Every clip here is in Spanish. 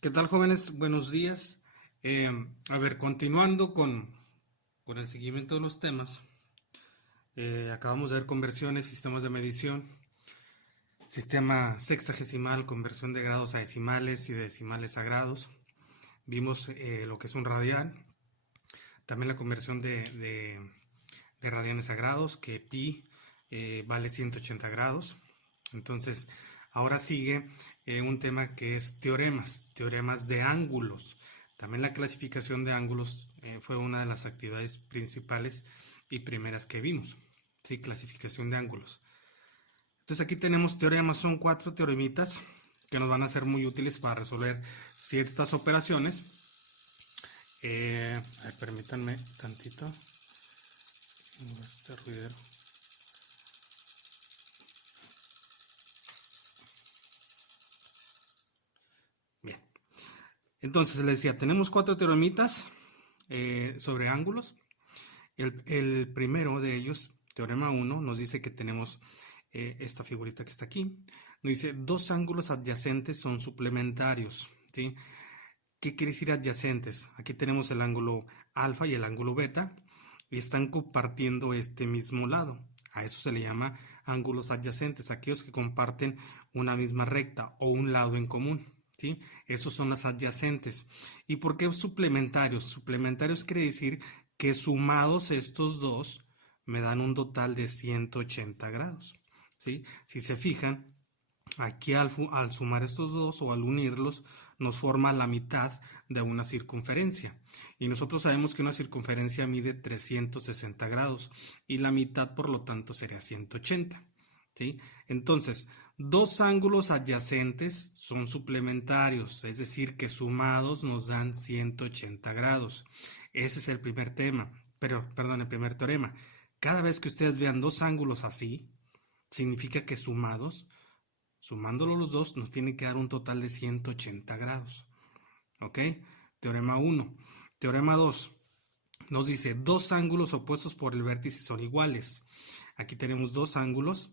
¿Qué tal, jóvenes? Buenos días. Continuando con el seguimiento de los temas, acabamos de ver conversiones, sistemas de medición, sistema sexagesimal, conversión de grados a decimales y de decimales a grados. Vimos lo que es un radian, también la conversión de radianes a grados, que pi vale 180 grados. Entonces, ahora sigue un tema que es teoremas de ángulos. También la clasificación de ángulos fue una de las actividades principales y primeras que vimos. Sí, clasificación de ángulos. Entonces aquí tenemos teoremas, son 4 teoremitas que nos van a ser muy útiles para resolver ciertas operaciones. Permítanme tantito. Este ruidero. Bien. Entonces les decía, tenemos 4 teoremitas sobre ángulos. El primero de ellos, teorema 1, nos dice que tenemos esta figurita que está aquí. Nos dice, dos ángulos adyacentes son suplementarios, ¿sí? ¿Qué quiere decir adyacentes? Aquí tenemos el ángulo alfa y el ángulo beta y están compartiendo este mismo lado. A eso se le llama ángulos adyacentes, aquellos que comparten una misma recta o un lado en común. ¿Sí? Esos son las adyacentes. ¿Y por qué suplementarios? Suplementarios quiere decir que sumados estos dos me dan un total de 180 grados. ¿Sí? Si se fijan, aquí al sumar estos dos o al unirlos nos forma la mitad de una circunferencia. Y nosotros sabemos que una circunferencia mide 360 grados y la mitad por lo tanto sería 180. ¿Sí? Entonces, dos ángulos adyacentes son suplementarios, es decir, que sumados nos dan 180 grados. Ese es el primer tema, el primer teorema. Cada vez que ustedes vean dos ángulos así, significa que sumándolo los dos, nos tiene que dar un total de 180 grados. ¿Ok? Teorema 1. Teorema 2. Nos dice, dos ángulos opuestos por el vértice son iguales. Aquí tenemos dos ángulos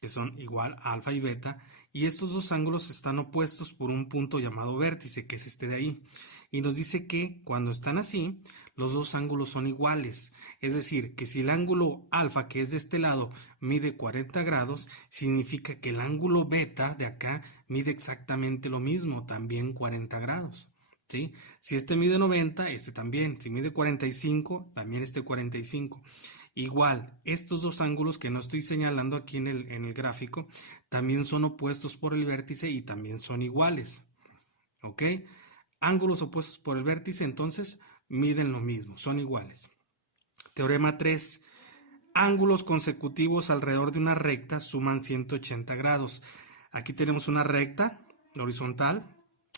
que son igual alfa y beta, y estos dos ángulos están opuestos por un punto llamado vértice, que es este de ahí, y nos dice que cuando están así, los dos ángulos son iguales, es decir, que si el ángulo alfa, que es de este lado, mide 40 grados, significa que el ángulo beta de acá mide exactamente lo mismo, también 40 grados. ¿Sí? Si este mide 90, este también. Si mide 45, también este 45. Igual, estos dos ángulos que no estoy señalando aquí en el gráfico, también son opuestos por el vértice y también son iguales. ¿Ok? Ángulos opuestos por el vértice, entonces, miden lo mismo, son iguales. Teorema 3. Ángulos consecutivos alrededor de una recta suman 180 grados. Aquí tenemos una recta horizontal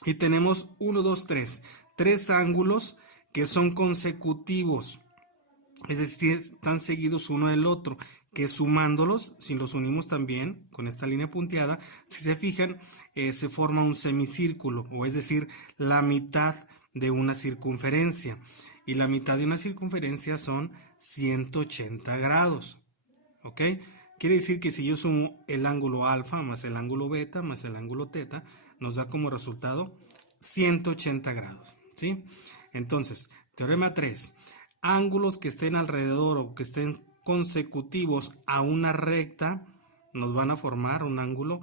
y tenemos 1, 2, 3. Tres ángulos que son consecutivos. Es decir, están seguidos uno del otro, que sumándolos, si los unimos también con esta línea punteada, si se fijan, se forma un semicírculo, o es decir, la mitad de una circunferencia. Y la mitad de una circunferencia son 180 grados. ¿Ok? Quiere decir que si yo sumo el ángulo alfa más el ángulo beta más el ángulo teta, nos da como resultado 180 grados. ¿Sí? Entonces, teorema 3. Ángulos que estén alrededor o que estén consecutivos a una recta nos van a formar un ángulo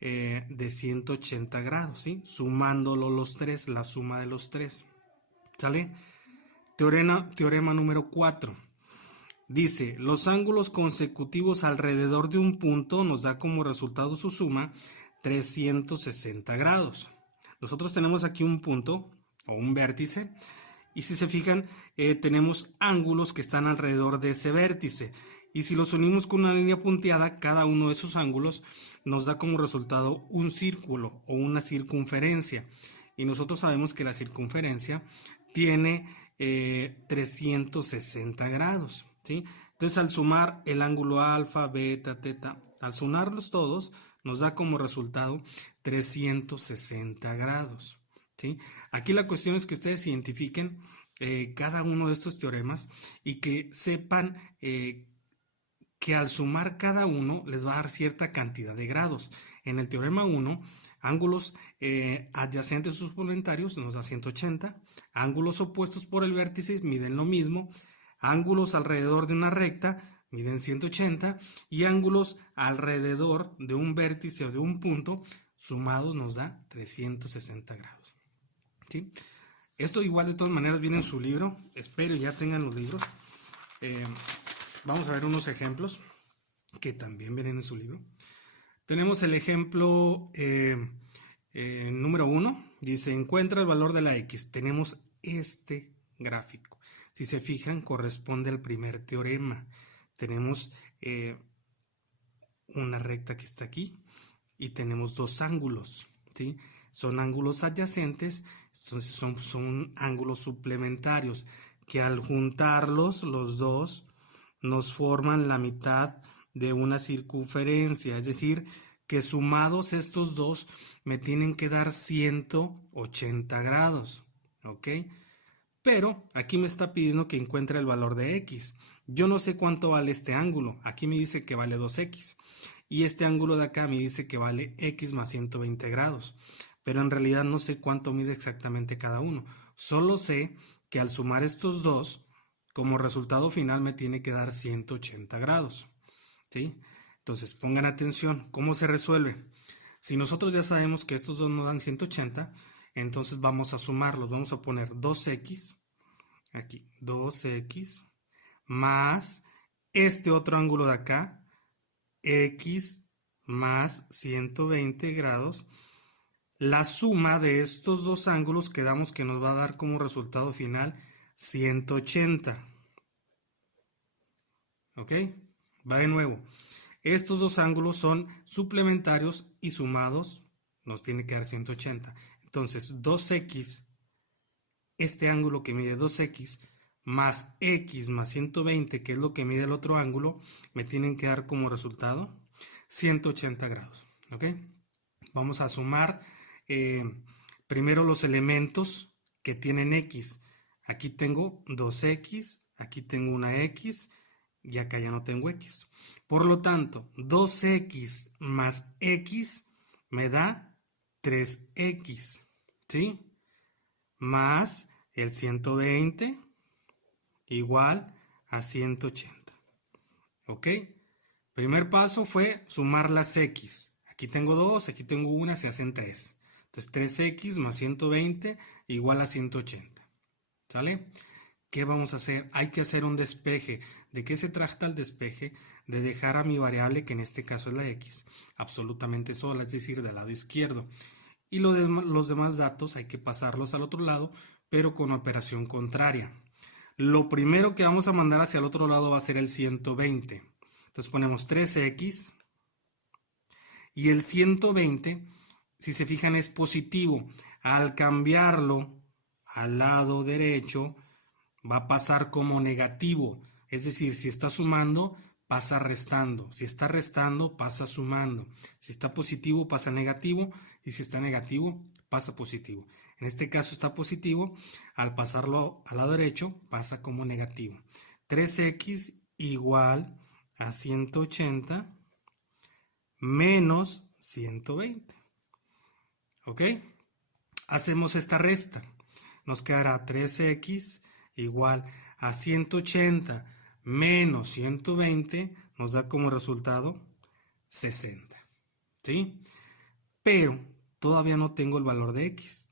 de 180 grados, ¿sí? Sumándolo los tres, la suma de los tres. ¿Sale? Teorema número 4. Dice, los ángulos consecutivos alrededor de un punto nos da como resultado su suma 360 grados. Nosotros tenemos aquí un punto o un vértice. Y si se fijan, tenemos ángulos que están alrededor de ese vértice. Y si los unimos con una línea punteada, cada uno de esos ángulos nos da como resultado un círculo o una circunferencia. Y nosotros sabemos que la circunferencia tiene 360 grados. ¿Sí? Entonces, al sumar el ángulo alfa, beta, teta, al sumarlos todos, nos da como resultado 360 grados. ¿Sí? Aquí la cuestión es que ustedes identifiquen cada uno de estos teoremas y que sepan que al sumar cada uno les va a dar cierta cantidad de grados. En el teorema 1 Ángulos adyacentes o suplementarios nos da 180. Ángulos opuestos por el vértice miden lo mismo. Ángulos alrededor de una recta miden 180. Y ángulos alrededor de un vértice o de un punto sumados nos da 360 grados. ¿Sí? Esto igual de todas maneras viene en su libro. Espero ya tengan los libros. Vamos a ver unos ejemplos que también vienen en su libro. Tenemos el ejemplo número 1. Dice, encuentra el valor de la X. Tenemos este gráfico. Si se fijan, corresponde al primer teorema. Tenemos una recta que está aquí y tenemos dos ángulos, ¿sí? Son ángulos adyacentes, entonces son ángulos suplementarios que al juntarlos los dos nos forman la mitad de una circunferencia, es decir, que sumados estos dos me tienen que dar 180 grados, ¿ok? Pero aquí me está pidiendo que encuentre el valor de X. Yo no sé cuánto vale este ángulo, aquí me dice que vale 2X. Y este ángulo de acá me dice que vale X más 120 grados. Pero en realidad no sé cuánto mide exactamente cada uno. Solo sé que al sumar estos dos, como resultado final me tiene que dar 180 grados. ¿Sí? Entonces pongan atención, ¿cómo se resuelve? Si nosotros ya sabemos que estos dos nos dan 180, entonces vamos a sumarlos. Vamos a poner 2X, aquí, 2X, más este otro ángulo de acá, X más 120 grados. La suma de estos dos ángulos quedamos que nos va a dar como resultado final 180. ¿Ok? Va de nuevo. Estos dos ángulos son suplementarios y sumados nos tiene que dar 180. Entonces 2X, este ángulo que mide 2X, más X más 120, que es lo que mide el otro ángulo, me tienen que dar como resultado 180 grados. ¿Ok? Vamos a sumar primero los elementos que tienen X. Aquí tengo 2X, aquí tengo una X y acá ya no tengo X. Por lo tanto, 2X más X me da 3X, ¿sí? Más el 120 igual a 180. ¿Ok? Primer paso fue sumar las X. Aquí tengo 2, aquí tengo una, se hacen 3. Entonces 3X más 120 igual a 180. ¿Sale? ¿Qué vamos a hacer? Hay que hacer un despeje. ¿De qué se trata el despeje? De dejar a mi variable, que en este caso es la X, absolutamente sola, es decir, del lado izquierdo. Y los demás datos hay que pasarlos al otro lado, pero con operación contraria. Lo primero que vamos a mandar hacia el otro lado va a ser el 120. Entonces ponemos 3X y el 120, si se fijan, es positivo. Al cambiarlo al lado derecho, va a pasar como negativo. Es decir, si está sumando, pasa restando. Si está restando, pasa sumando. Si está positivo, pasa negativo. Y si está negativo, pasa positivo. En este caso está positivo. Al pasarlo al lado derecho, pasa como negativo. 3X igual a 180 menos 120. ¿Ok? Hacemos esta resta. Nos quedará 3X igual a 180 menos 120, nos da como resultado 60. ¿Sí? Pero todavía no tengo el valor de X.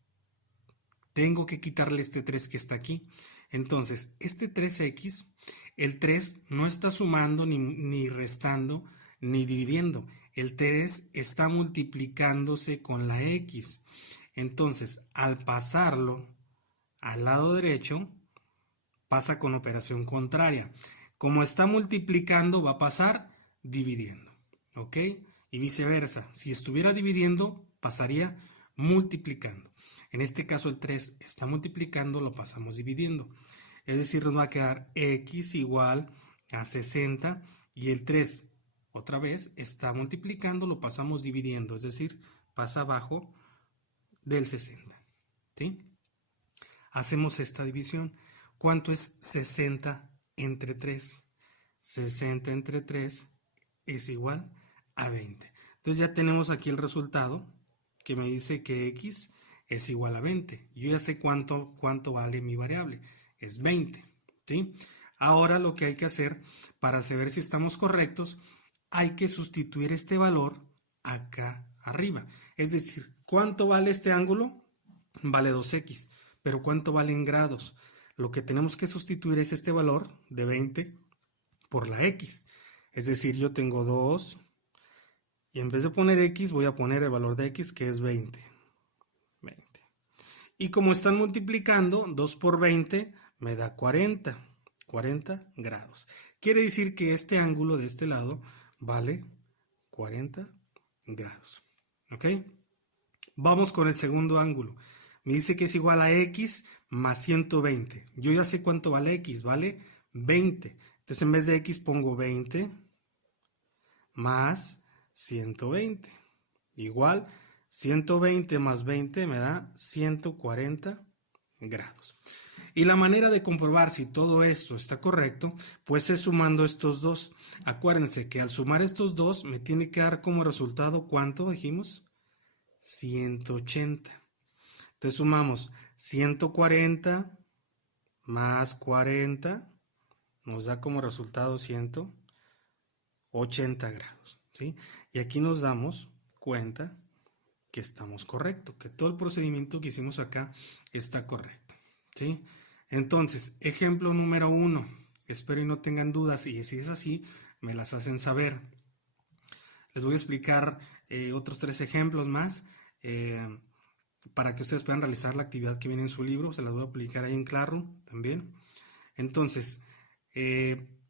Tengo que quitarle este 3 que está aquí. Entonces, este 3X, el 3 no está sumando ni restando ni dividiendo. El 3 está multiplicándose con la X. Entonces, al pasarlo al lado derecho, pasa con operación contraria. Como está multiplicando, va a pasar dividiendo. ¿Ok? Y viceversa. Si estuviera dividiendo, pasaría multiplicando. En este caso, el 3 está multiplicando, lo pasamos dividiendo. Es decir, nos va a quedar X igual a 60 y el 3, otra vez, está multiplicando, lo pasamos dividiendo. Es decir, pasa abajo del 60. ¿Sí? Hacemos esta división. ¿Cuánto es 60 entre 3? 60 entre 3 es igual a 20. Entonces ya tenemos aquí el resultado. que me dice que x es igual a 20. Yo ya sé cuánto vale mi variable, es 20, ¿sí? Ahora lo que hay que hacer para saber si estamos correctos, hay que sustituir este valor acá arriba. Es decir, ¿cuánto vale este ángulo? Vale 2x, pero ¿cuánto vale en grados? Lo que tenemos que sustituir es este valor de 20 por la x. Es decir, yo tengo 2 y en vez de poner x voy a poner el valor de x, que es 20. Y como están multiplicando, 2 por 20 me da 40 grados. Quiere decir que este ángulo de este lado vale 40 grados. ¿Ok? Vamos con el segundo ángulo. Me dice que es igual a x más 120. Yo ya sé cuánto vale x, vale 20. Entonces en vez de x pongo 20 más 120. Igual 120 más 20 me da 140 grados. Y la manera de comprobar si todo esto está correcto, pues es sumando estos dos. Acuérdense que al sumar estos dos me tiene que dar como resultado, ¿cuánto dijimos? 180. Entonces sumamos 140 más 40, nos da como resultado 180 grados, ¿sí? Y aquí nos damos cuenta que estamos correctos, que todo el procedimiento que hicimos acá está correcto, ¿sí? Entonces, ejemplo número 1, espero y no tengan dudas, y si es así, me las hacen saber. Les voy a explicar otros 3 ejemplos más para que ustedes puedan realizar la actividad que viene en su libro. Se las voy a aplicar ahí en Classroom también. Entonces,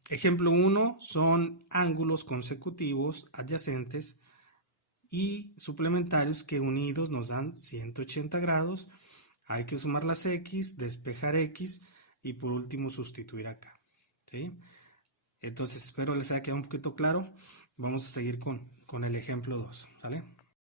ejemplo 1 son ángulos consecutivos adyacentes y suplementarios que unidos nos dan 180 grados. Hay que sumar las x, despejar x y por último sustituir acá, ¿sí? Entonces espero les haya quedado un poquito claro. Vamos a seguir con el ejemplo 2, ¿vale?